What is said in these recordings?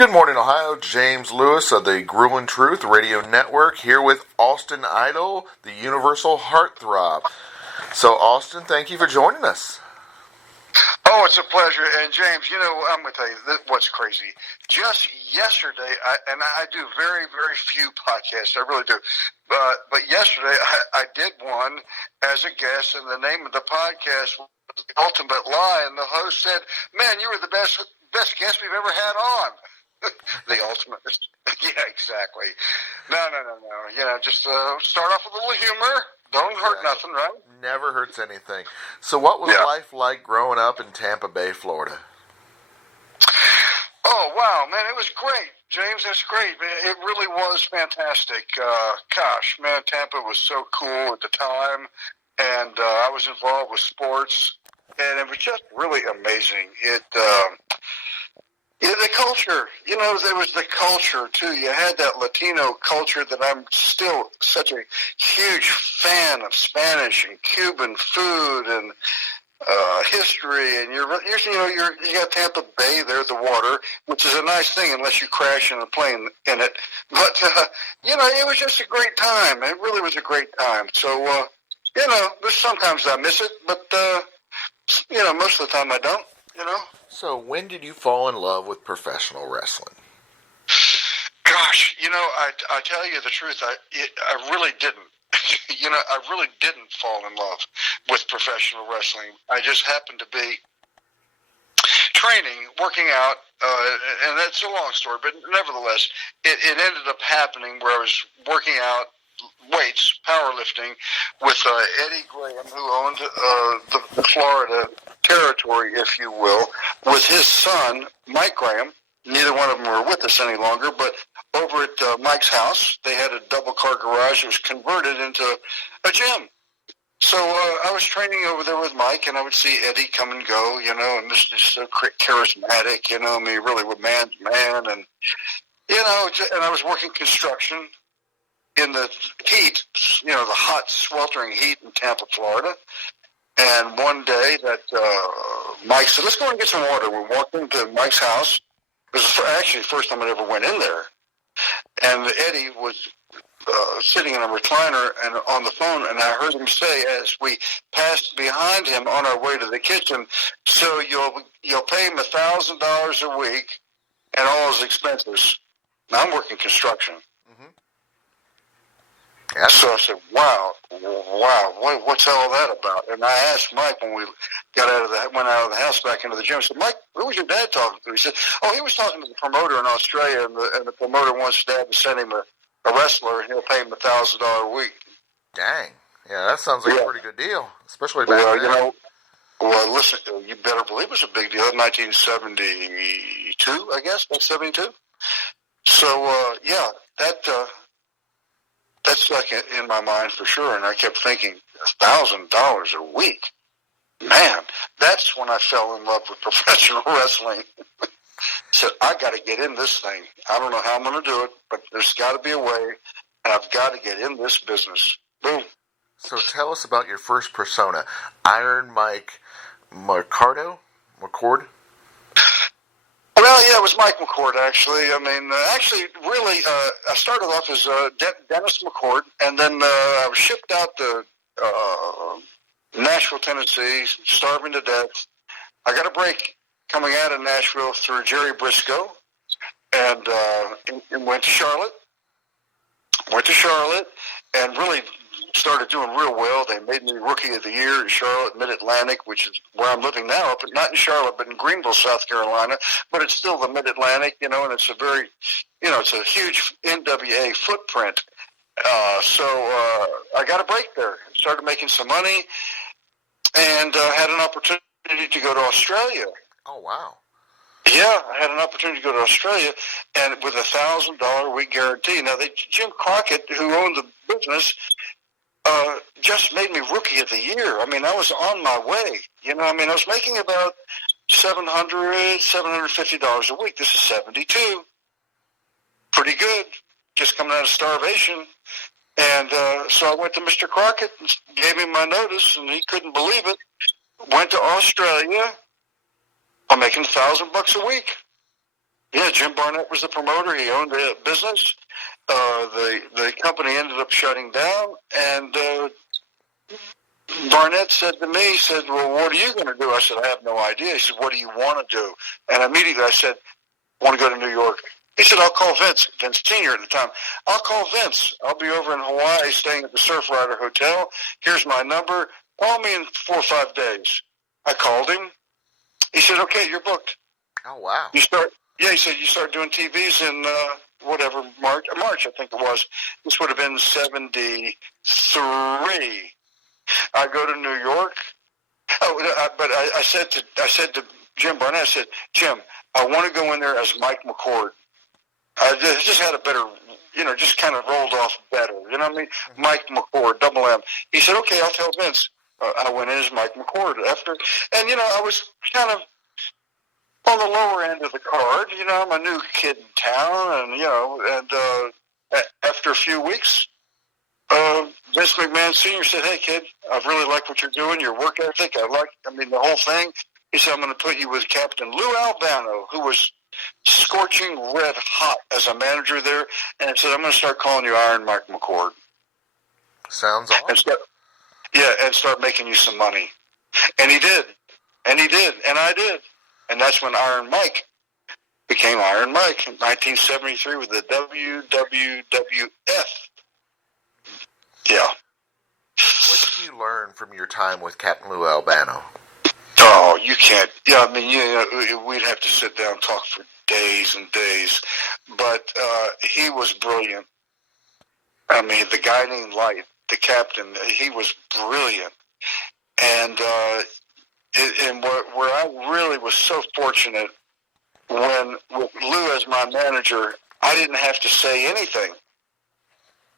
Good morning, Ohio. James Lewis of the Grueling Truth Radio Network here with Austin Idol, the Universal Heartthrob. So, Austin, thank you for joining us. Oh, it's a pleasure. And James, I'm going to tell you what's crazy. Just yesterday, I do very, very few podcasts. I really do. But yesterday, I did one as a guest, and the name of the podcast was The Ultimate Lie. And the host said, "Man, you were the best guest we've ever had on." The ultimate. Yeah, exactly. No. Just start off with a little humor. Don't hurt nothing, right? Never hurts anything. So what was life like growing up in Tampa Bay, Florida? Oh, wow, man, it was great. James, that's great. It really was fantastic. Gosh, man, Tampa was so cool at the time, and I was involved with sports, and it was just really amazing. The culture, there was the culture, too. You had that Latino culture that I'm still such a huge fan of. Spanish and Cuban food and history. And you got Tampa Bay there, the water, which is a nice thing unless you crash in a plane in it. But, it was just a great time. It really was a great time. So, there's sometimes I miss it, but, most of the time I don't, So when did you fall in love with professional wrestling? Gosh, I tell you the truth, I really didn't. I really didn't fall in love with professional wrestling. I just happened to be training, working out, and that's a long story, but nevertheless, it ended up happening where I was working out weights, powerlifting, with Eddie Graham, who owned the Florida territory, if you will, with his son, Mike Graham. Neither one of them were with us any longer, but over at Mike's house, they had a double-car garage that was converted into a gym. So I was training over there with Mike, and I would see Eddie come and go, and this is so charismatic, really with man's man, and, and I was working construction in the heat, the hot, sweltering heat in Tampa, Florida. And one day that Mike said, "Let's go and get some water." We walked into Mike's house. It was actually the first time I ever went in there. And Eddie was sitting in a recliner and on the phone, and I heard him say, as we passed behind him on our way to the kitchen, "So you'll pay him $1,000 a week and all his expenses." Now, I'm working construction. Yep. So I said, wow, what's all that about? And I asked Mike when we went out of the house back into the gym. I said, "Mike, who was your dad talking to?" He said, "Oh, he was talking to the promoter in Australia, and the promoter wants Dad to send him a wrestler, and he'll pay him $1,000 a week." Dang. Yeah, that sounds like a pretty good deal, especially back then. Well, listen, you better believe it was a big deal in 1972, I guess, 1972. So, that stuck in my mind for sure, and I kept thinking, $1,000 a week? Man, that's when I fell in love with professional wrestling. Said, I got to get in this thing. I don't know how I'm going to do it, but there's got to be a way, and I've got to get in this business. Boom. So tell us about your first persona, Iron Mike McCord? Well, yeah, it was Mike McCord, actually. I mean, really, I started off as Dennis McCord, and then I was shipped out to Nashville, Tennessee, starving to death. I got a break coming out of Nashville through Jerry Briscoe, and went to Charlotte. And really started doing real well. They made me Rookie of the Year in Charlotte, Mid-Atlantic, which is where I'm living now, but not in Charlotte, but in Greenville, South Carolina. But it's still the Mid-Atlantic, and it's a very, it's a huge NWA footprint. So I got a break there, started making some money, and had an opportunity to go to Australia. Oh, wow. Yeah, I had an opportunity to go to Australia, and with $1,000 a week guarantee. Now, Jim Crockett, who owned the business, just made me Rookie of the Year. I mean, I was on my way. I was making about $750 a week. This is 72. Pretty good. Just coming out of starvation. And so I went to Mr. Crockett and gave him my notice, and he couldn't believe it. Went to Australia. I'm making $1,000 a week. Yeah, Jim Barnett was the promoter. He owned the business. The company ended up shutting down, and Barnett said to me, he said, well, what are you going to do? I said, I have no idea. He said, what do you want to do? And immediately I said, I want to go to New York. He said, I'll call Vince Sr. at the time. I'll call Vince. I'll be over in Hawaii staying at the Surf Rider Hotel. Here's my number. Call me in 4 or 5 days. I called him. He said, okay, you're booked. Oh, wow. He said, you start doing TVs in whatever, March, I think it was. This would have been 73. I go to New York. But I said to Jim Barnett, I said, Jim, I want to go in there as Mike McCord. I just had a better, just kind of rolled off better. You know what I mean? Mm-hmm. Mike McCord, double M. He said, okay, I'll tell Vince. I went in as Mike McCord after. And, I was kind of on the lower end of the card. I'm a new kid in town. And, after a few weeks, Vince McMahon Sr. said, hey, kid, I really like what you're doing, your work ethic. The whole thing. He said, I'm going to put you with Captain Lou Albano, who was scorching red hot as a manager there. And he said, I'm going to start calling you Iron Mike McCord. Sounds awesome. And start making you some money. And he did. And I did. And that's when Iron Mike became Iron Mike in 1973 with the WWF. Yeah. What did you learn from your time with Captain Lou Albano? Oh, you can't. Yeah, we'd have to sit down and talk for days and days. But he was brilliant. The guiding light, the captain, he was brilliant. And where I really was so fortunate when with Lou as my manager, I didn't have to say anything.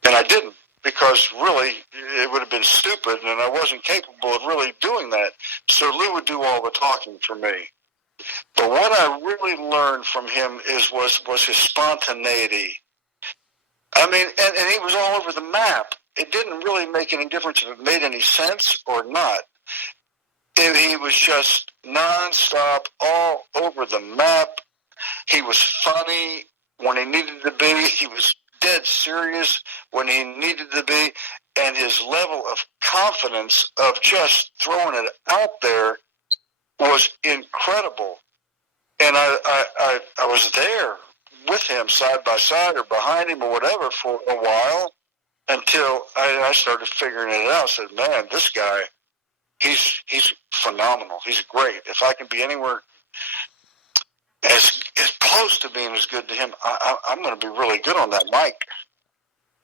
And I didn't. Because really, it would have been stupid, and I wasn't capable of really doing that. So Lou would do all the talking for me. But what I really learned from him was his spontaneity. And he was all over the map. It didn't really make any difference if it made any sense or not. He was just nonstop, all over the map. He was funny when he needed to be. He was dead serious when he needed to be, and his level of confidence of just throwing it out there was incredible. And I was there with him side by side or behind him or whatever for a while until I started figuring it out. I said, man, this guy, he's phenomenal. He's great. If I can be anywhere as close to being as good to him, I'm going to be really good on that mic.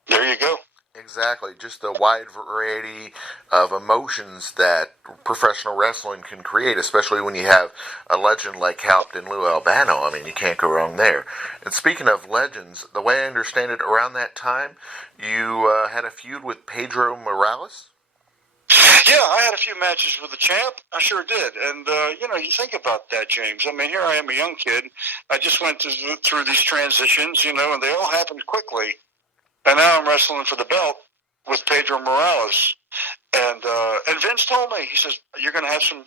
There you go. Exactly. Just the wide variety of emotions that professional wrestling can create, especially when you have a legend like Captain Lou Albano. You can't go wrong there. And speaking of legends, the way I understand it, around that time, you had a feud with Pedro Morales? Yeah, I had a few matches with the champ. I sure did. And, you think about that, James. Here I am, a young kid. I just went through these transitions, and they all happened quickly. And now I'm wrestling for the belt with Pedro Morales. And Vince told me, he says, you're going to have some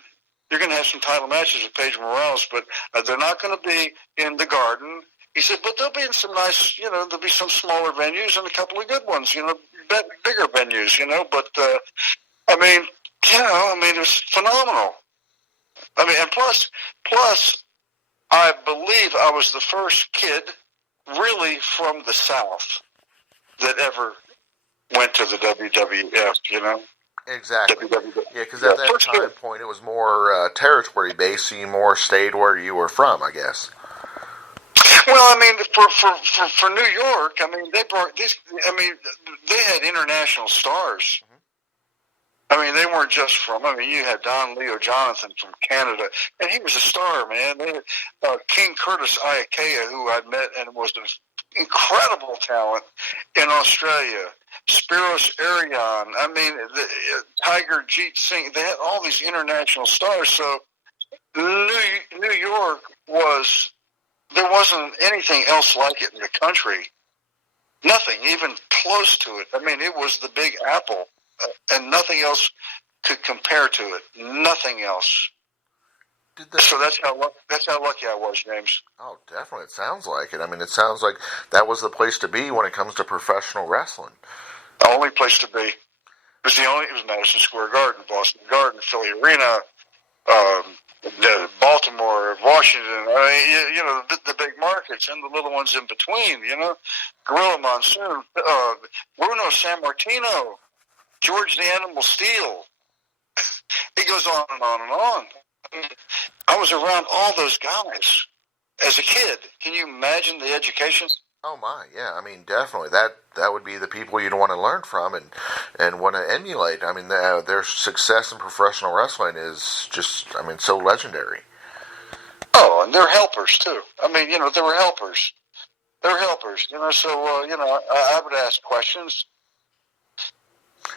title matches with Pedro Morales, but they're not going to be in the Garden. He said, but they'll be in some nice, there'll be some smaller venues and a couple of good ones, bigger venues, but it was phenomenal. And plus, I believe I was the first kid really from the South that ever went to the WWF, Exactly. Yeah, because at that time point, it was more territory-based, so you more stayed where you were from, I guess. Well, for New York, they brought these. They had international stars. They weren't just from. You had Don Leo Jonathan from Canada, and he was a star, man. They had King Curtis Iakea, who I'd met and was an incredible talent in Australia. Spiros Arion. Tiger Jeet Singh. They had all these international stars. So New York there wasn't anything else like it in the country. Nothing even close to it. It was the Big Apple. And nothing else could compare to it. Nothing else. Did the So that's how lucky I was, James. Oh, definitely. It sounds like it. I mean, it sounds like that was the place to be when it comes to professional wrestling. The only place to be. It was Madison Square Garden, Boston Garden, Philly Arena, um, Baltimore, Washington. The big markets and the little ones in between. Gorilla Monsoon, Bruno Sammartino, George the Animal Steel. It goes on and on and on. I was around all those guys as a kid. Can you imagine the education? Oh my, yeah. I mean, definitely that would be the people you'd want to learn from and want to emulate. I mean, their success in professional wrestling is just, I mean, so legendary. Oh, and they're helpers too. I mean, they were helpers. They're helpers. So I would ask questions.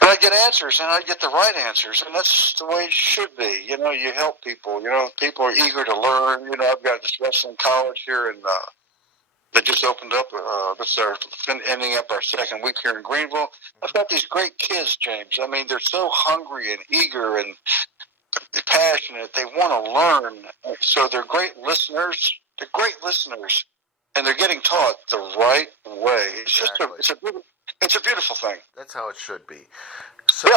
And I get answers, and I get the right answers, and that's the way it should be. You help people. People are eager to learn. I've got this wrestling college here, and that just opened up. This our ending up our second week here in Greenville. I've got these great kids, James. I mean, they're so hungry and eager and passionate. They want to learn, so they're great listeners. They're great listeners, and they're getting taught the right way. It's Exactly. just it's a beautiful thing. That's how it should be. So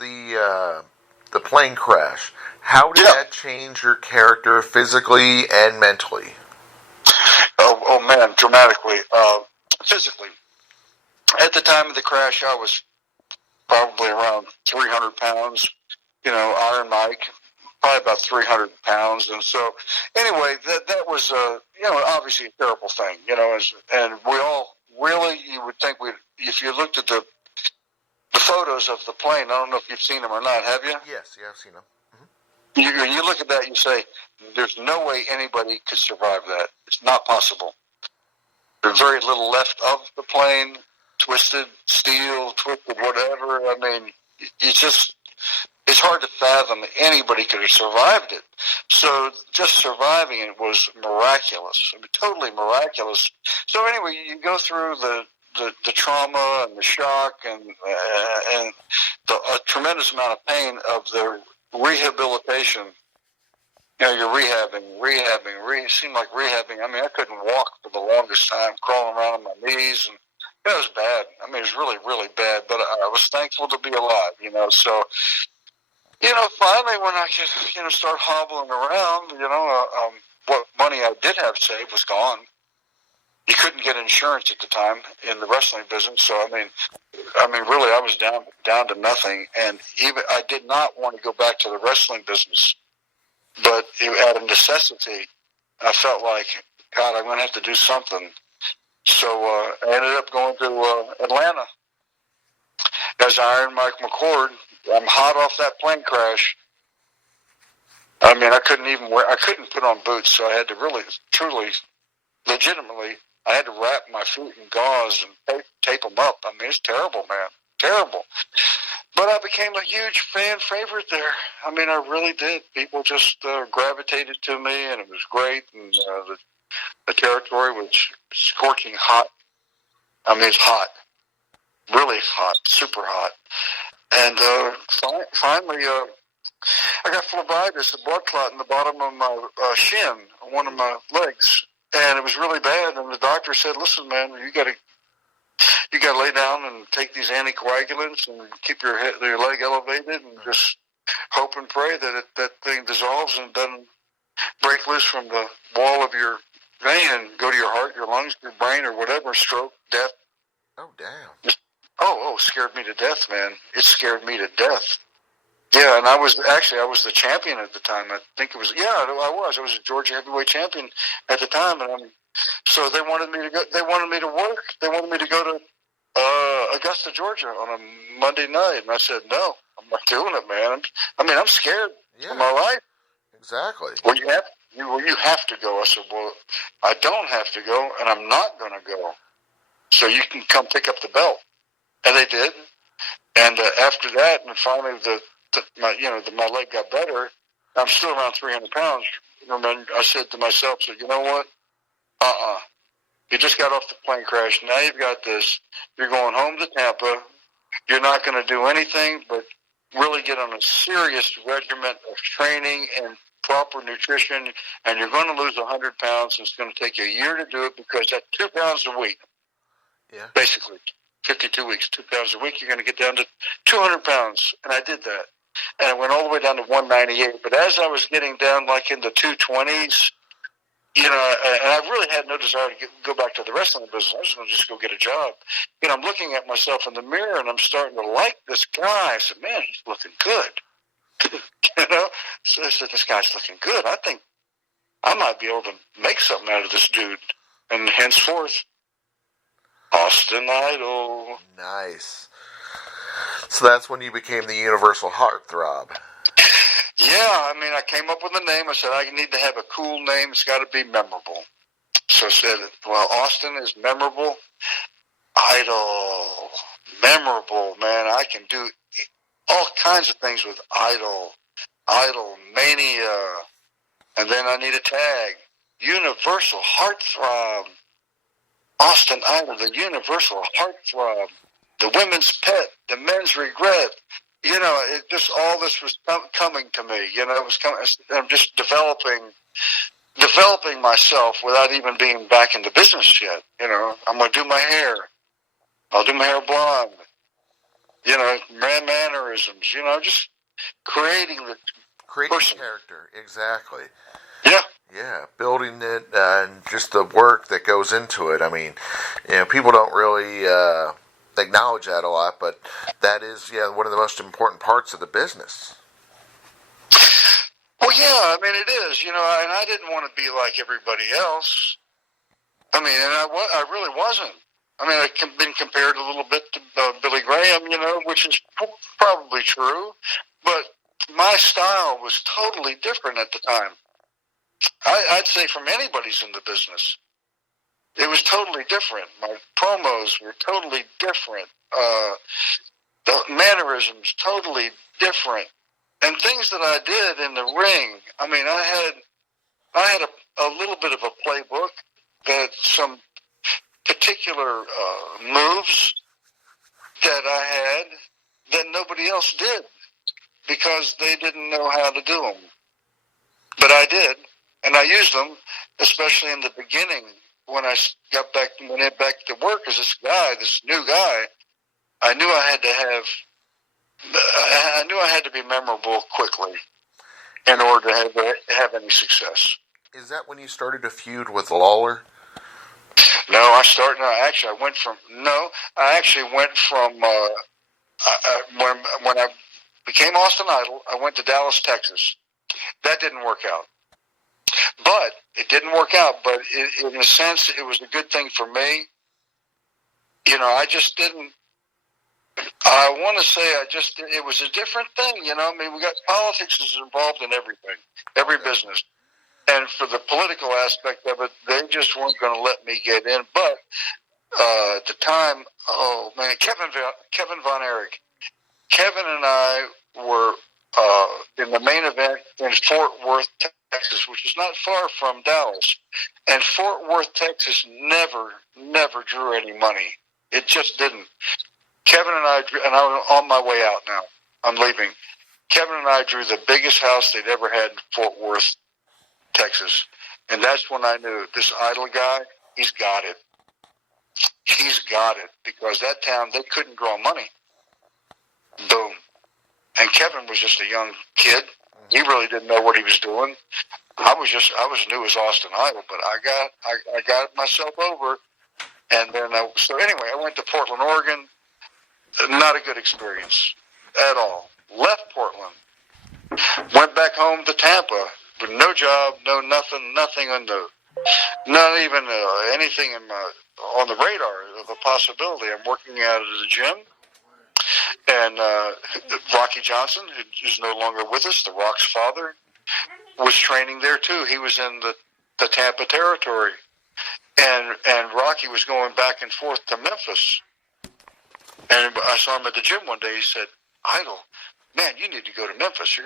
Yeah. the plane crash, how did that change your character physically and mentally? Oh man, dramatically. Physically, at the time of the crash, I was probably around 300 pounds. Iron Mike, probably about 300 pounds. And so, anyway, that was, obviously a terrible thing. And we all really, you would think if you looked at the photos of the plane, I don't know if you've seen them or not, have you? Yes, I've seen them. You look at that and you say, there's no way anybody could survive that. It's not possible. There's very little left of the plane, twisted steel, twisted whatever. I mean, it's hard to fathom anybody could have survived it. So just surviving it was miraculous. I mean, totally miraculous. So anyway, you go through the trauma and the shock and a tremendous amount of pain of the rehabilitation. You're it seemed like rehabbing. I mean, I couldn't walk for the longest time, crawling around on my knees, and it was bad. I mean, it was really, really bad, but I was thankful to be alive, so, finally when I could, start hobbling around, what money I did have saved was gone. You couldn't get insurance at the time in the wrestling business, so I mean, really, I was down to nothing, and even I did not want to go back to the wrestling business. But out of necessity, I felt like, God, I'm going to have to do something. So I ended up going to Atlanta as Iron Mike McCord. I'm hot off that plane crash. I mean, I couldn't put on boots, so I had to really, truly, legitimately, I had to wrap my feet in gauze and tape them up. I mean, it's terrible, man. Terrible. But I became a huge fan favorite there. I mean, I really did. People just gravitated to me, and it was great. And the territory was scorching hot. I mean, it's hot. Really hot. Super hot. And finally, I got phlebitis, a blood clot in the bottom of my shin, one of my legs. And it was really bad. And the doctor said, listen, man, you got to lay down and take these anticoagulants and keep your leg elevated and just hope and pray that thing dissolves and doesn't break loose from the wall of your vein and go to your heart, your lungs, your brain, or whatever, stroke, death. Oh, damn. Scared me to death, man. It scared me to death. Yeah, and I was the champion at the time. I think it was, I was a Georgia heavyweight champion at the time, and so they wanted me to go. They wanted me to work. They wanted me to go to Augusta, Georgia, on a Monday night, and I said no. I'm not doing it, man. I'm scared for my life. Exactly. Well, you have to go. I said, well, I don't have to go, and I'm not going to go. So you can come pick up the belt, and they did. And after that, and finally, my leg got better. I'm still around 300 pounds. And I said to myself, you know what? You just got off the plane crash. Now you've got this. You're going home to Tampa. You're not going to do anything but really get on a serious regiment of training and proper nutrition, and you're going to lose 100 pounds, and it's going to take you a year to do it because that's 2 pounds a week. Yeah. Basically, 52 weeks, 2 pounds a week, you're going to get down to 200 pounds. And I did that. And I went all the way down to 198. But as I was getting down like in the 220s, and I really had no desire to go back to the wrestling business. I was going to just go get a job. I'm looking at myself in the mirror, and I'm starting to like this guy. I said, man, he's looking good. So I said, this guy's looking good. I think I might be able to make something out of this dude. And henceforth, Austin Idol. Nice. So that's when you became the Universal Heartthrob. Yeah, I came up with a name. I said, I need to have a cool name. It's got to be memorable. So I said, well, Austin is memorable. Idol. Memorable, man. I can do all kinds of things with Idol. Idol Mania. And then I need a tag. Universal Heartthrob. Austin Idol, the Universal Heartthrob. The women's pet. The men's regret. It just all this was coming to me. It was coming. I'm just developing myself without even being back in the business yet. I'm going to do my hair. I'll do my hair blonde. Mannerisms. Just creating the person. Character, exactly. Yeah. Yeah, building it and just the work that goes into it. People don't really acknowledge that a lot, but that is, one of the most important parts of the business. Well, yeah, it is, and I didn't want to be like everybody else. And I really wasn't. I've been compared a little bit to Billy Graham, which is probably true, but my style was totally different at the time. I'd say from anybody's in the business. It was totally different. My promos were totally different. The mannerisms totally different. And things that I did in the ring, I had a little bit of a playbook that some particular moves that I had that nobody else did because they didn't know how to do them. But I did, and I used them, especially in the beginning when I went back to work as this new guy. I knew I had to be memorable quickly in order to have any success. Is that when you started a feud with Lawler? No, I went from when I became Austin Idol, I went to Dallas, Texas. That didn't work out. But it didn't work out, but in a sense, it was a good thing for me. I just didn't, I want to say it was a different thing, we got politics is involved in everything, every business. And for the political aspect of it, they just weren't going to let me get in. But at the time, oh man, Kevin Von Erich. Kevin and I were in the main event in Fort Worth, Texas, which is not far from Dallas. And Fort Worth, Texas never drew any money. It just didn't. Kevin and I I'm on my way out now. I'm leaving. Kevin and I drew the biggest house they'd ever had in Fort Worth, Texas. And that's when I knew this Idol guy, he's got it. He's got it. Because that town, they couldn't draw money. Boom. And Kevin was just a young kid. He really didn't know what he was doing. I was new as Austin Idol, but I got myself over. And then I went to Portland, Oregon. Not a good experience at all. Left Portland. Went back home to Tampa with no job, no nothing not even anything on the radar of a possibility. I'm working out at a gym. And Rocky Johnson, who is no longer with us, The Rock's father, was training there too. He was in the Tampa territory. And Rocky was going back and forth to Memphis. And I saw him at the gym one day. He said, Idol, man, you need to go to Memphis.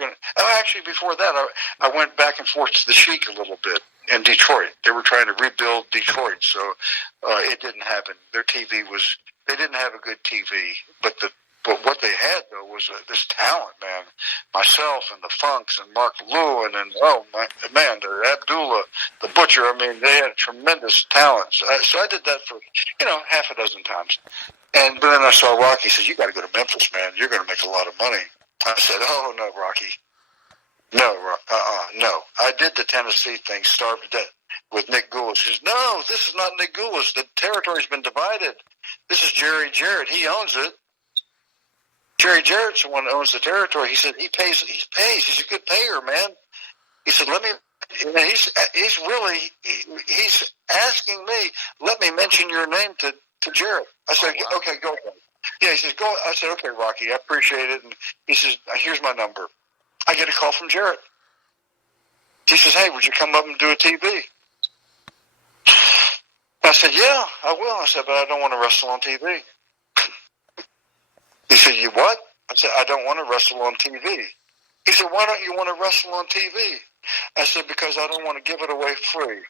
Actually, before that, I went back and forth to the Sheik a little bit in Detroit. They were trying to rebuild Detroit, so it didn't happen. Their TV they didn't have a good TV, but But what they had, though, was this talent, man. Myself and the Funks and Mark Lewin and, man, Abdullah, the Butcher. I mean, they had tremendous talent. So I did that for, half a dozen times. And then I saw Rocky. He said, "You got to go to Memphis, man. You're going to make a lot of money." I said, "Oh, no, Rocky. No, no. I did the Tennessee thing, starved to death with Nick Goulas." He says, "No, this is not Nick Goulas. The territory's been divided. This is Jerry Jarrett. He owns it. Jerry Jarrett's the one that owns the territory." He said, He pays. He's a good payer, man." He said, "Let me." And he's asking me, "Let me mention your name to Jarrett." I said, Oh, wow. "Okay, go ahead." Yeah, he says, "Go." I said, "Okay, Rocky, I appreciate it." And he says, "Here's my number." I get a call from Jarrett. He says, "Hey, would you come up and do a TV?" I said, "Yeah, I will." I said, "But I don't want to wrestle on TV." He said, "You what?" I said, "I don't want to wrestle on TV." He said, "Why don't you want to wrestle on TV?" I said, "Because I don't want to give it away free.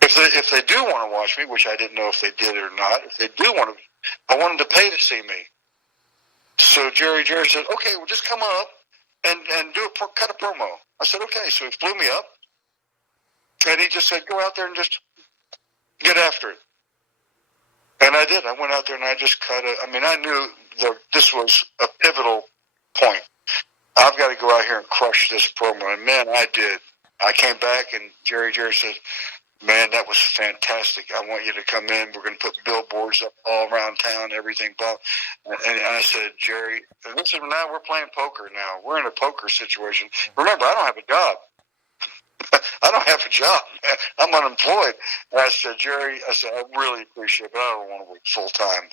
If they do want to watch me, which I didn't know if they did or not, if they do want to, I want them to pay to see me." So Jerry said, "Okay, well, just come up and cut a promo." I said, "Okay." So he flew me up, and he just said, "Go out there and just get after it." And I did. I went out there and I just I knew this was a pivotal point. I've got to go out here and crush this promo. And man, I did. I came back and Jerry said, "Man, that was fantastic. I want you to come in. We're going to put billboards up all around town, everything." And I said, "Jerry, listen, now we're playing poker now. We're in a poker situation. Remember, I don't have a job. I don't have a job. I'm unemployed." And I said, "Jerry, I really appreciate it, but I don't want to work full time."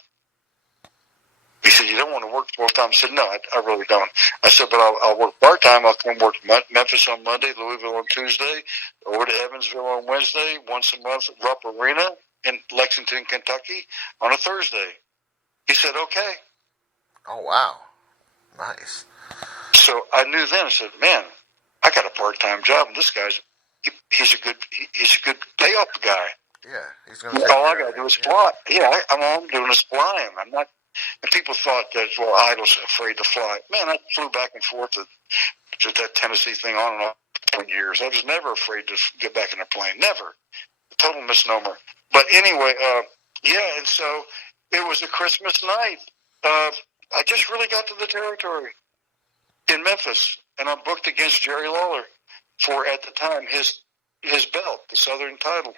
He said, "You don't want to work full time?" I said, "No, I really don't." I said, "But I'll work part time. I'll come work Memphis on Monday, Louisville on Tuesday, over to Evansville on Wednesday, once a month at Rupp Arena in Lexington, Kentucky on a Thursday." He said, "Okay." Oh, wow. Nice. So I knew then. I said, "Man, I got a part-time job, and this guy's he's a good payoff guy. Yeah, he's going to All I got to do is fly. Yeah, all I'm doing is flying. I'm not." And people thought that, well, Idol's afraid to fly. Man, I flew back and forth to that Tennessee thing on and off for years. I was never afraid to get back in a plane. Never. Total misnomer. But anyway, and so it was a Christmas night. I just really got to the territory in Memphis, and I'm booked against Jerry Lawler for, at the time, his belt, the Southern title.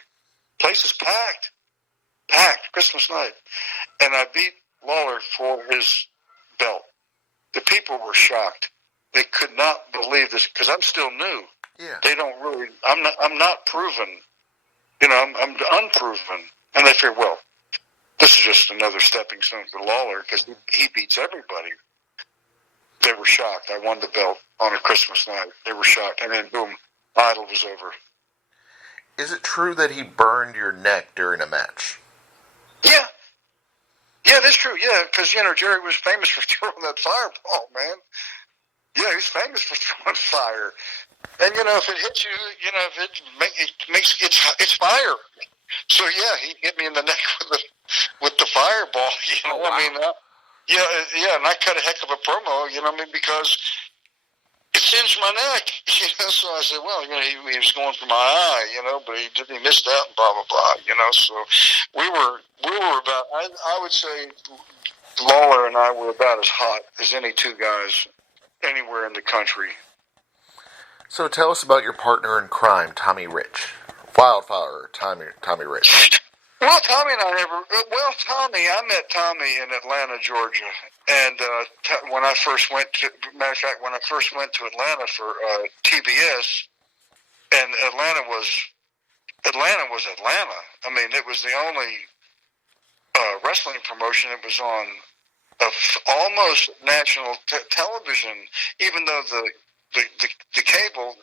Place is packed, Christmas night, and I beat Lawler for his belt. The people were shocked. They could not believe this because I'm still new. Yeah. They don't really. I'm not proven. I'm unproven, and they figure, well, this is just another stepping stone for Lawler because he beats everybody. They were shocked. I won the belt on a Christmas night. They were shocked, and then boom, Idol was over. Is it true that he burned your neck during a match? Yeah. Yeah, that's true. Yeah, because Jerry was famous for throwing that fireball, man. Yeah, he's famous for throwing fire. And if it hits you, if it makes it's fire. So yeah, he hit me in the neck with the fireball. Oh, wow. And I cut a heck of a promo. Because it singed my neck. So I said, well, he was going for my eye, but he missed out and blah blah blah. So we were about. I would say Lawler and I were about as hot as any two guys anywhere in the country. So tell us about your partner in crime, Tommy Rich. Wildfire, Tommy Rich. Well, Tommy and I met Tommy in Atlanta, Georgia, and when I first went to Atlanta for TBS, and Atlanta was Atlanta. I mean, it was the only wrestling promotion that was on almost national television, even though the cable,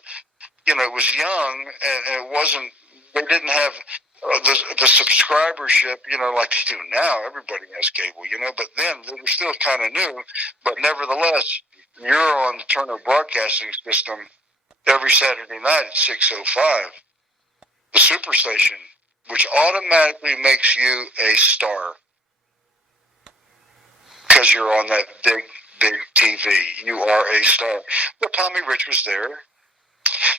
it was young and it wasn't. They didn't have the subscribership, like they do now. Everybody has cable, but then they were still kind of new. But nevertheless, you're on the Turner Broadcasting System every Saturday night at 6:05, the Superstation, which automatically makes you a star. because you're on that big TV. You are a star. But Tommy Rich was there.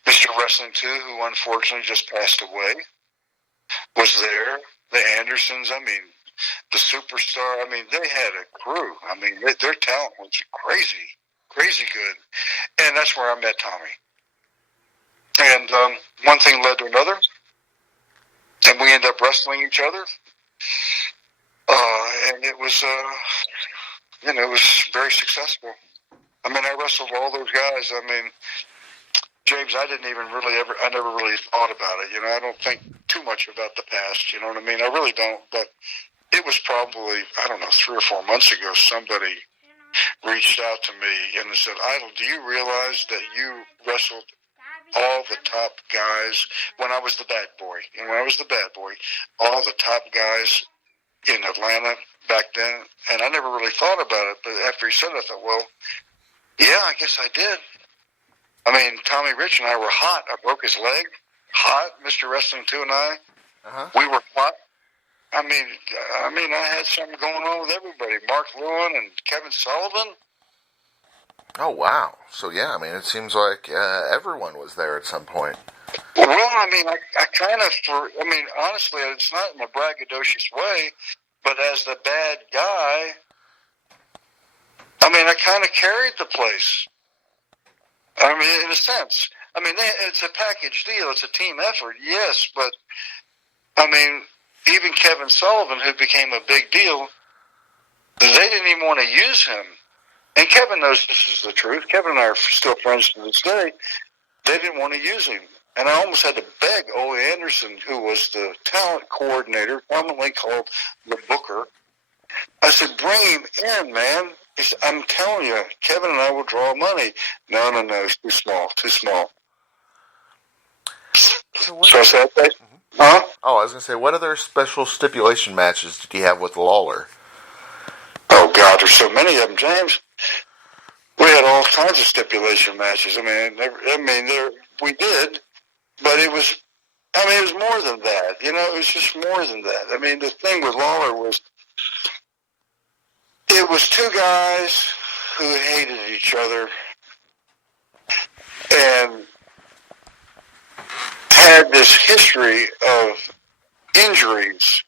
Mr. Wrestling 2, who unfortunately just passed away, was there. The Andersons, I mean, the Superstar, I mean, they had a crew. I mean, their talent was crazy, crazy good. And that's where I met Tommy. And one thing led to another, and we ended up wrestling each other. And it was, it was very successful. I mean, I wrestled all those guys. I mean, James, I never really thought about it. I don't think too much about the past. You know what I mean? I really don't. But it was probably, 3 or 4 months ago, somebody reached out to me and said, Idol, do you realize that you wrestled all the top guys when I was the bad boy? And when I was the bad boy, all the top guys in Atlanta back then. And I never really thought about it. But after he said it, I thought, well, yeah, I guess I did. I mean, Tommy Rich and I were hot. I broke his leg. Hot. Mr. Wrestling 2 and I. Uh-huh. We were hot. I mean, I had something going on with everybody. Mark Lewin and Kevin Sullivan. Oh, wow. So, yeah, I mean, it seems like everyone was there at some point. Well, I mean, honestly, it's not in a braggadocious way, but as the bad guy, I mean, I kind of carried the place. I mean, in a sense. I mean, it's a package deal. It's a team effort, yes, but, I mean, even Kevin Sullivan, who became a big deal, they didn't even want to use him. And Kevin knows this is the truth. Kevin and I are still friends to this day. They didn't want to use him. And I almost had to beg Ole Anderson, who was the talent coordinator, commonly called the booker. I said, bring him in, man. He said, I'm telling you, Kevin and I will draw money. No, it's too small. So I said, okay. Huh? Oh, I was going to say, what other special stipulation matches did you have with Lawler? Oh, God, there's so many of them, James. We had all kinds of stipulation matches. We did, but it was more than that. It was just more than that. I mean, the thing with Lawler was, it was two guys who hated each other and had this history of injuries.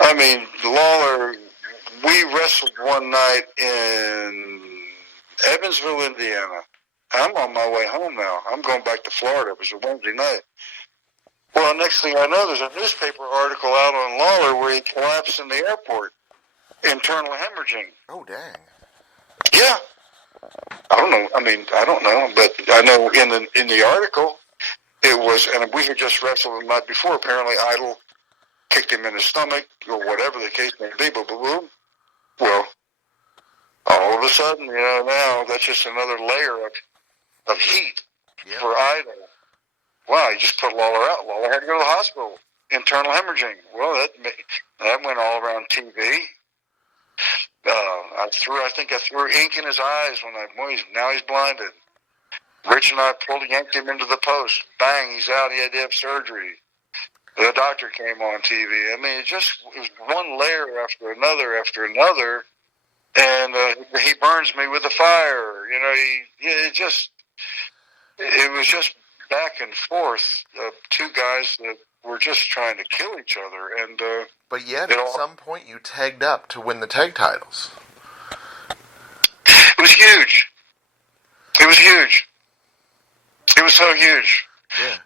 I mean, Lawler, we wrestled one night in Evansville, Indiana. I'm on my way home now. I'm going back to Florida. It was a Wednesday night. Well, next thing I know, there's a newspaper article out on Lawler where he collapsed in the airport. Internal hemorrhaging. Oh, dang. Yeah. I don't know, but I know in the article it was, and we had just wrestled the night before. Apparently, Idol kicked him in the stomach or whatever the case may be. But boom. Well, all of a sudden, now that's just another layer of heat for Idol. Wow, he just put Lawler out. Lawler had to go to the hospital. Internal hemorrhaging. Well, that went all around TV. I think I threw ink in his eyes now he's blinded. Rich and I yanked him into the post. Bang, he's out. He had to have surgery. The doctor came on TV. I mean, it was one layer after another, and he burns me with a fire. It was just back and forth. Two guys that were just trying to kill each other, and but yet at some point you tagged up to win the tag titles. It was huge. It was huge. It was so huge. Yeah.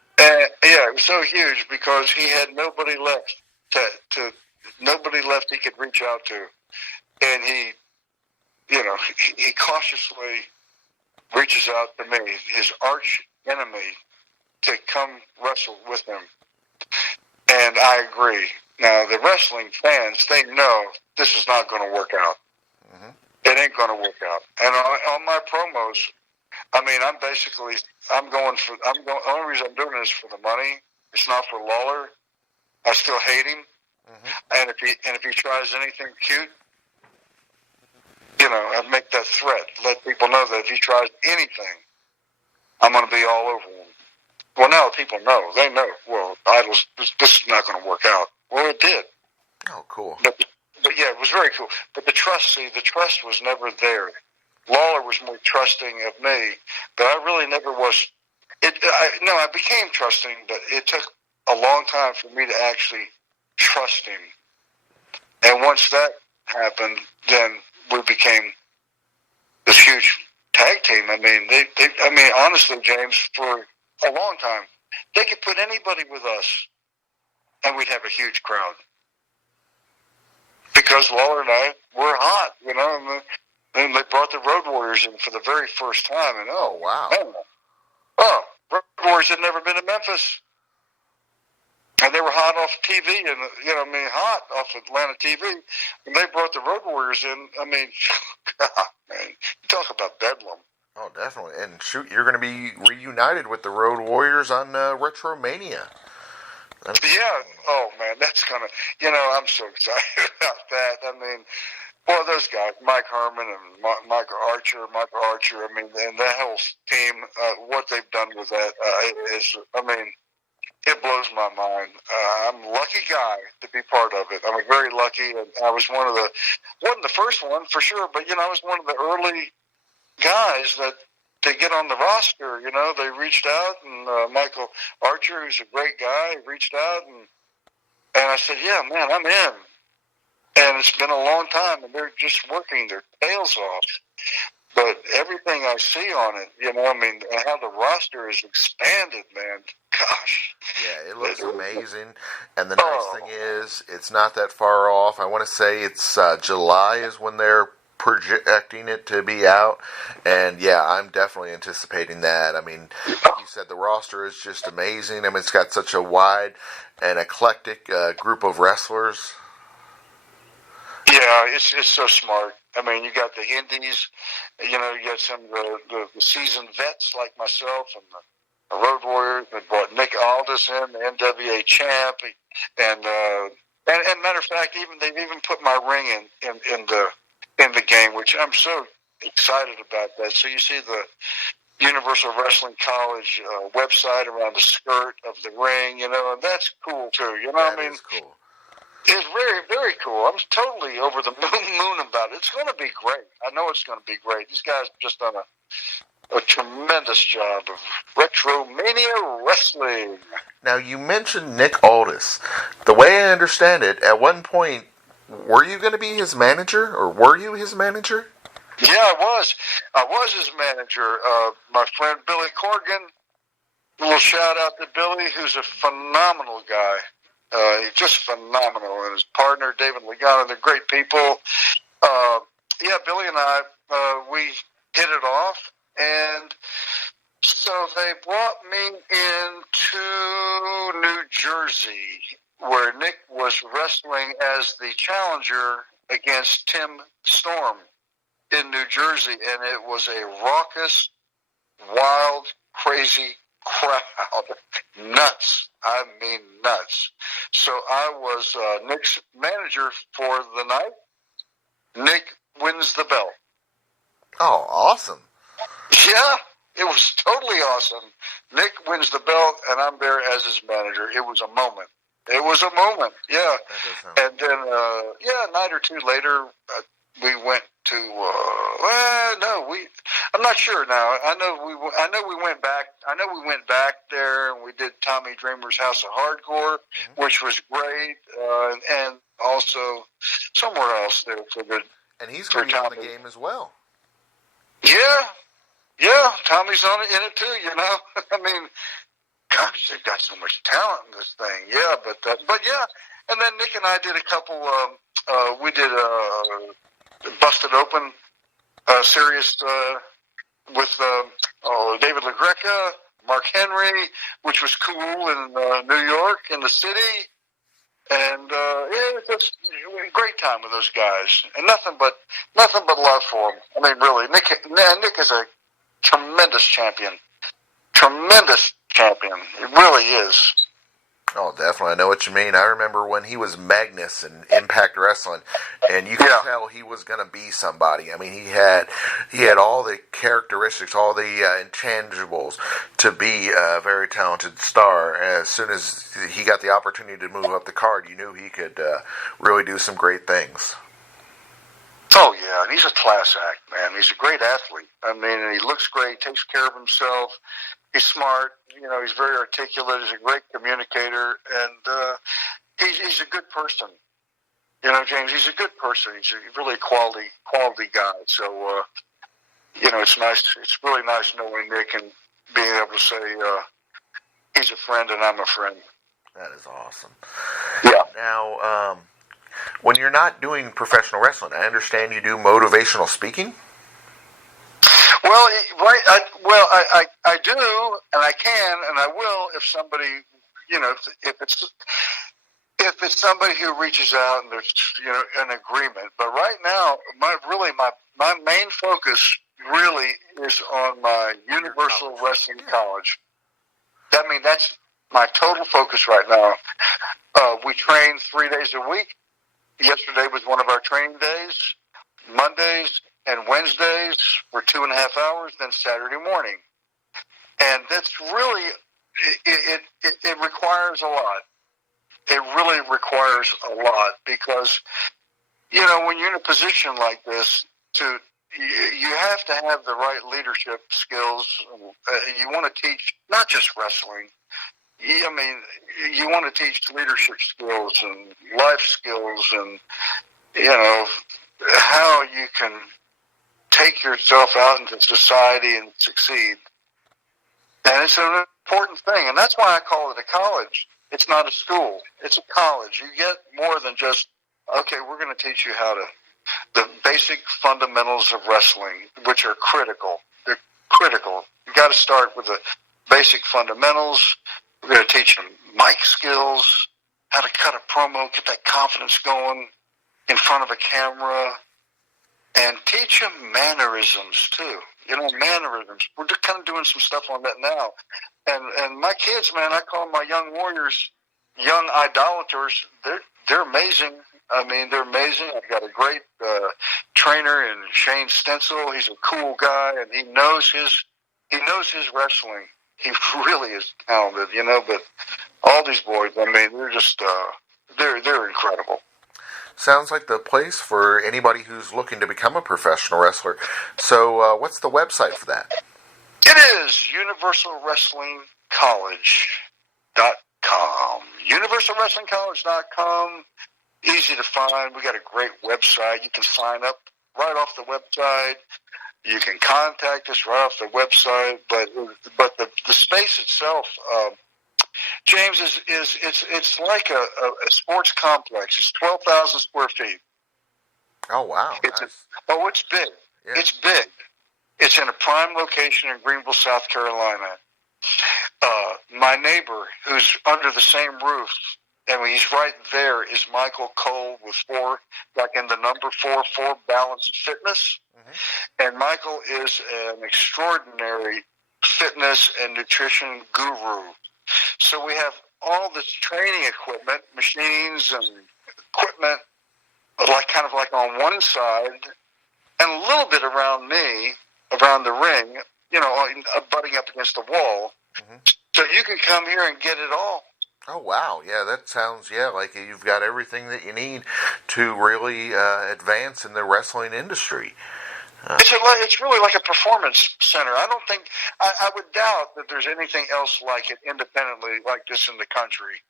It was so huge because he had nobody left nobody left he could reach out to, and he cautiously reaches out to me, his arch enemy, to come wrestle with him. And I agree. Now, the wrestling fans, they know this is not going to work out. Mm-hmm. It ain't going to work out. And on my promos, I mean, the only reason I'm doing it is for the money. It's not for Lawler. I still hate him. Mm-hmm. And if he tries anything cute, I'd make that threat. Let people know that if he tries anything, I'm going to be all over him. Well, now people know. They know. Well, this is not going to work out. Well, it did. Oh, cool. But yeah, it was very cool. But the trust was never there. Lawler was more trusting of me, but I really never was. I became trusting, but it took a long time for me to actually trust him. And once that happened, then we became this huge tag team. I mean, honestly, James, for a long time, they could put anybody with us, and we'd have a huge crowd. Because Lawler and I were hot, you know. And they brought the Road Warriors in for the very first time, and wow, Road Warriors had never been to Memphis, and they were hot off TV, and hot off Atlanta TV. And they brought the Road Warriors in. I mean, God, man, talk about bedlam. Oh, definitely. And shoot, you're going to be reunited with the Road Warriors on Retromania. Yeah. Oh, man, that's going to, I'm so excited about that. I mean, well, those guys, Mike Herman and Michael Archer, I mean, and that whole team, what they've done with that it blows my mind. I'm a lucky guy to be part of it. I'm very lucky, and I was wasn't the first one for sure, but I was one of the early guys that to get on the roster. They reached out, and Michael Archer, who's a great guy, reached out, and I said, "Yeah, man, I'm in." And it's been a long time, and they're just working their tails off. But everything I see on it, how the roster is expanded, man, gosh. Yeah, it looks amazing. And the nice thing is, it's not that far off. I want to say it's July is when they're projecting it to be out. And yeah, I'm definitely anticipating that. I mean, like you said, the roster is just amazing. I mean, it's got such a wide and eclectic group of wrestlers. Yeah, it's so smart. I mean, you got the Indies, you got some of the seasoned vets like myself and the Road Warriors. They brought Nick Aldis in, the NWA champ, and matter of fact, they've even put my ring in the game, which I'm so excited about that. So you see the Universal Wrestling College website around the skirt of the ring, and that's cool too. That is cool. It's very, very cool. I'm totally over the moon about it. It's going to be great. I know it's going to be great. These guys have just done a tremendous job of Retromania Wrestling. Now, you mentioned Nick Aldis. The way I understand it, at one point, were you going to be his manager, or were you his manager? Yeah, I was. I was his manager. My friend Billy Corgan, a little shout out to Billy, who's a phenomenal guy. He's just phenomenal. And his partner, David Lagana, they're great people. Billy and I, we hit it off. And so they brought me into New Jersey, where Nick was wrestling as the challenger against Tim Storm in New Jersey. And it was a raucous, wild, crazy crowd. Nuts. I mean nuts. So I was Nick's manager for the night. Nick wins the belt. Oh, awesome. Yeah, it was totally awesome. Nick wins the belt, and I'm there as his manager. It was a moment. Yeah. And then, a night or two later, we went to. I'm not sure now. I know we went back. I know we went back there, and we did Tommy Dreamer's House of Hardcore, which was great, and also somewhere else there for the. And he's going to be on the game as well. Yeah, Tommy's on it in it too. I mean, gosh, they've got so much talent in this thing. Yeah, but yeah, and then Nick and I did a couple. We did Busted Open series with David LaGreca, Mark Henry, which was cool in New York, in the city. And it was a great time with those guys, and nothing but love for them. I mean, really, Nick is a tremendous champion. It really is. Oh, definitely. I know what you mean. I remember when he was Magnus in Impact Wrestling, and you could tell he was going to be somebody. I mean, he had all the characteristics, all the intangibles to be a very talented star. As soon as he got the opportunity to move up the card, you knew he could really do some great things. yeah, and he's a class act, man. He's a great athlete. I mean, and he looks great, takes care of himself. He's smart. He's very articulate. He's a great communicator, and he's a good person. James, he's a good person. He's a really quality guy. So, it's nice. It's really nice knowing Nick and being able to say he's a friend and I'm a friend. That is awesome. Yeah. Now, when you're not doing professional wrestling, I understand you do motivational speaking. Well, right. I do, and I can, and I will if somebody, if it's somebody who reaches out and there's an agreement. But right now, my main focus really is on my Universal Wrestling College. That's my total focus right now. We train 3 days a week. Yesterday was one of our training days. Mondays and Wednesdays were 2.5 hours, then Saturday morning. And that's really, it requires a lot. It really requires a lot because, when you're in a position like this, you have to have the right leadership skills. You want to teach not just wrestling. You want to teach leadership skills and life skills and, how you can take yourself out into society and succeed. And it's an important thing. And that's why I call it a college. It's not a school. It's a college. You get more than just, okay, we're going to teach you the basic fundamentals of wrestling, which are critical. They're critical. You got to start with the basic fundamentals. We're going to teach them mic skills, how to cut a promo, get that confidence going in front of a camera, and teach them mannerisms too. Mannerisms. We're just kind of doing some stuff on that now. And my kids, man, I call them my young warriors, young idolaters. They're amazing. They're amazing. I've got a great trainer in Shane Stencil. He's a cool guy, and he knows his wrestling. He really is talented, But all these boys, they're just they're incredible. Sounds like the place for anybody who's looking to become a professional wrestler. So, what's the website for that? It is universalwrestlingcollege.com. universalwrestlingcollege.com. Easy to find. We got a great website. You can sign up right off the website. You can contact us right off the website. But the space itself, James, it's like a sports complex. It's 12,000 square feet. Oh wow! It's nice. it's big. Yeah. It's big. It's in a prime location in Greenville, South Carolina. My neighbor, who's under the same roof, he's right there, is Michael Cole with 4 Balanced Fitness. Mm-hmm. And Michael is an extraordinary fitness and nutrition guru. So we have all this training equipment, machines and equipment, kind of on one side, and a little bit around me, around the ring, butting up against the wall. Mm-hmm. So you can come here and get it all. Oh, wow. Yeah, that sounds, like you've got everything that you need to really advance in the wrestling industry. It's really like a performance center. I don't think, I would doubt that there's anything else like it independently like this in the country.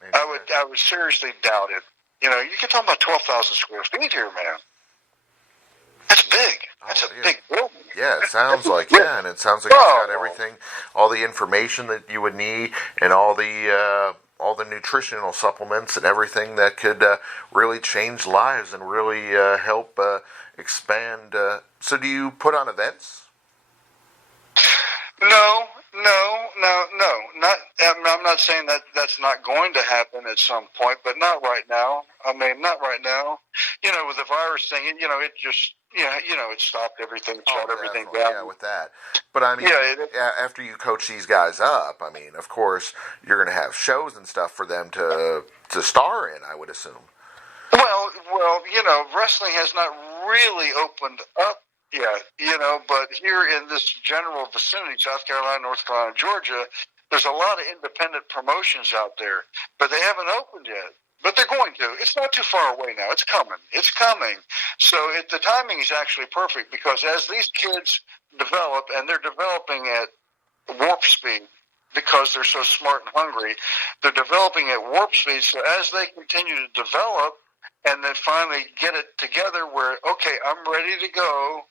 Exactly. I would seriously doubt it. You can talk about 12,000 square feet here, man. That's big. That's a big building. Yeah, it sounds like, and it sounds like it's got everything, all the information that you would need, and all the nutritional supplements and everything that could really change lives and really help expand. So do you put on events? No. I'm not saying that that's not going to happen at some point, but not right now. Not right now. With the virus thing, it just, it stopped everything, shut everything down. Yeah, with that. But after you coach these guys up, of course, you're going to have shows and stuff for them to star in, I would assume. Well, wrestling has not really opened up yet, but here in this general vicinity, South Carolina, North Carolina, Georgia, there's a lot of independent promotions out there, but they haven't opened yet. But they're going to. do. It's not too far away now. It's coming. It's coming. So the timing is actually perfect because as these kids develop, and they're developing at warp speed because they're so smart and hungry, they're developing at warp speed. So as they continue to develop and then finally get it together where, okay, I'm ready to go,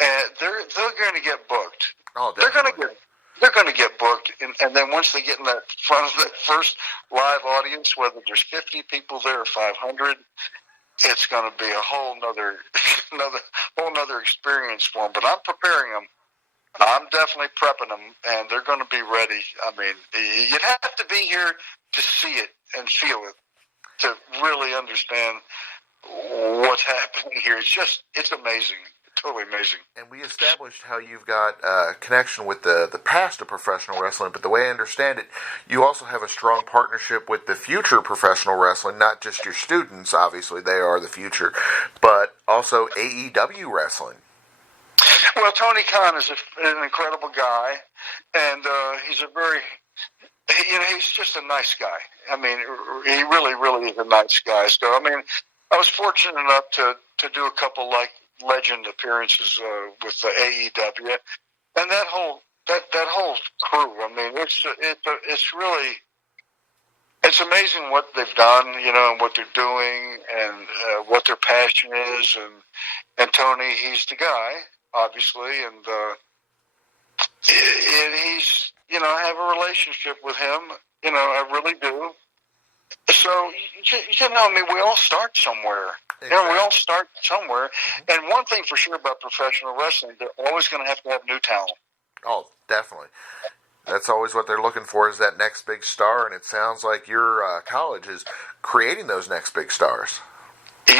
and they're going to get booked. Oh, definitely. They're going to get booked, and then once they get in that front of that first live audience, whether there's 50 people there or 500, it's going to be a whole nother experience for them. But I'm preparing them. I'm definitely prepping them, and they're going to be ready. I mean, you'd have to be here to see it and feel it to really understand what's happening here. It's amazing. Totally amazing. And we established how you've got a connection with the past of professional wrestling, but the way I understand it, you also have a strong partnership with the future professional wrestling, not just your students, obviously, they are the future, but also AEW wrestling. Well, Tony Khan is an incredible guy, and he's he's just a nice guy. I mean, he really, really is a nice guy. So, I mean, I was fortunate enough to do a couple legend appearances with the AEW, and that whole crew. I mean, it's amazing what they've done, and what they're doing, and what their passion is. And Tony, he's the guy, obviously, and he's I have a relationship with him. I really do. So, I mean, we all start somewhere. Exactly. We all start somewhere. Mm-hmm. And one thing for sure about professional wrestling, they're always going to have new talent. Oh, definitely. That's always what they're looking for, is that next big star, and it sounds like your college is creating those next big stars. We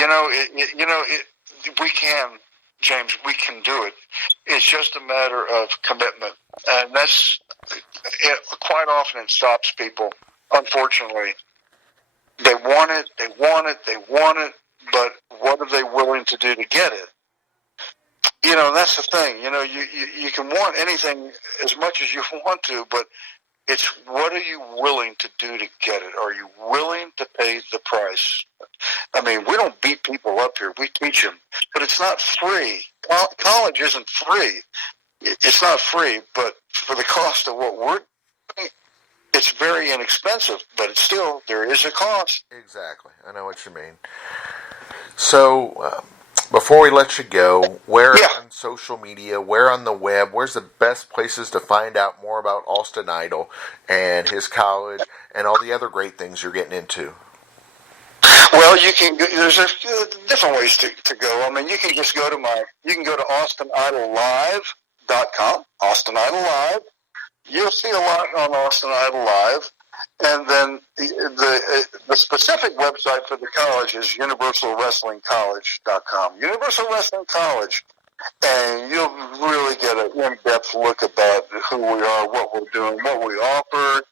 can, James, we can do it. It's just a matter of commitment. And that's, quite often it stops people, unfortunately. They want it, but what are they willing to do to get it? That's the thing. You can want anything as much as you want to, but it's what are you willing to do to get it? Are you willing to pay the price? I mean, we don't beat people up here. We teach them, but it's not free. College isn't free. It's not free, but for the cost of what we're doing, it's very inexpensive, but it's still, there is a cost. Exactly. I know what you mean. So, before we let you go, where on social media, where on the web, where's the best places to find out more about Austin Idol and his college and all the other great things you're getting into? Well, there's different ways to go. I mean, you can just go to AustinIdolLive.com, Austin Idol Live. You'll see a lot on Austin Idol Live. And then the specific website for the college is UniversalWrestlingCollege.com. Universal Wrestling College. And you'll really get an in-depth look about who we are, what we're doing, what we offer,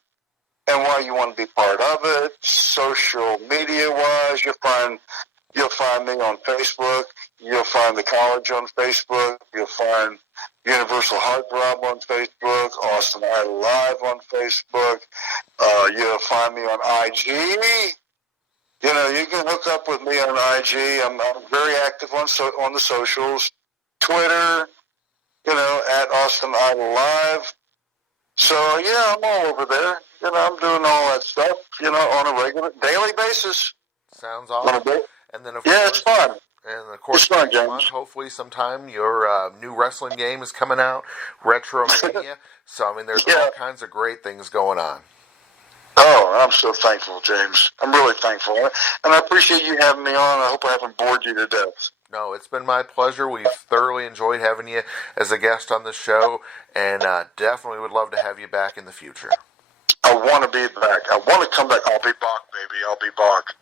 and why you want to be part of it. Social media-wise, you'll find me on Facebook. You'll find the college on Facebook. You'll find Universal Heartthrob on Facebook, Austin Idol Live on Facebook. You'll find me on IG. You can hook up with me on IG. I'm very active on the socials. Twitter, at Austin Idol Live. So, I'm all over there. I'm doing all that stuff, on a daily basis. Sounds awesome. And then, of course, it's fun. And, of course, next month, hopefully sometime, your new wrestling game is coming out, Retromania. So, I mean, there's all kinds of great things going on. Oh, I'm so thankful, James. I'm really thankful. And I appreciate you having me on. I hope I haven't bored you to death. No, it's been my pleasure. We've thoroughly enjoyed having you as a guest on the show, and definitely would love to have you back in the future. I want to be back. I want to come back. I'll be back, baby. I'll be back.